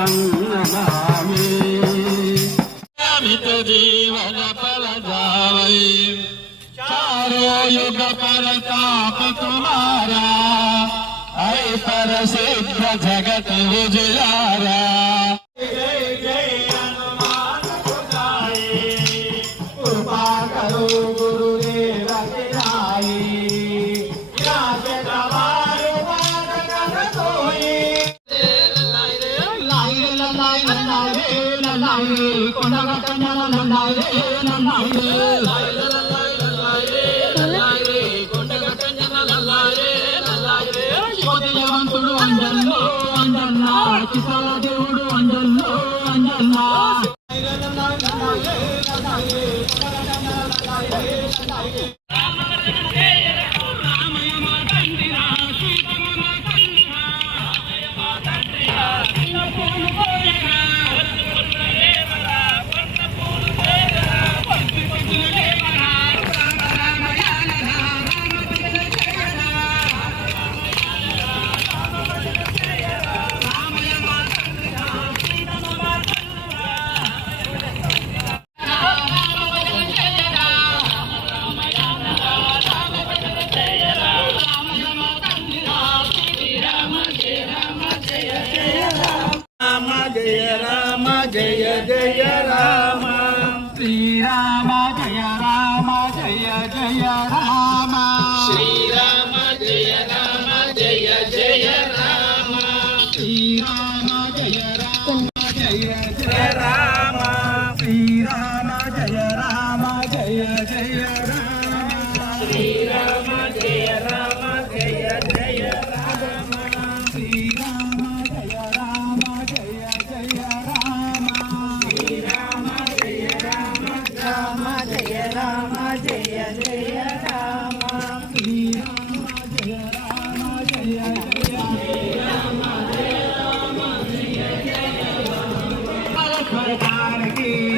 शरणं नमामि। अमित जीवन फल जावै चारों युग परताप तुम्हारा, ऐ पर सिद्ध जगत उजियारा। जय जय हनुमान खुदाई, कृपा करो गुरुदेव की नाई। శివదేవంతుడు అంజల్లో అంజన్నా, కిసల దేవుడు అంజల్లో అంజన్నా. जय राम जय जय राम, श्रीराम जय राम जय जय राम, श्रीराम जय राम जय जय राम, श्रीराम जय राम जय जय राम, श्रीराम जय राम जय जय राम, श्रीराम जय राम जय जय राम, श्रीराम जय राम जय जय राम, श्रीराम जय राम राम जय राम जय जय राम, श्रीराम जय राम जय जय राम, जय राम जय जय राम। सरकार की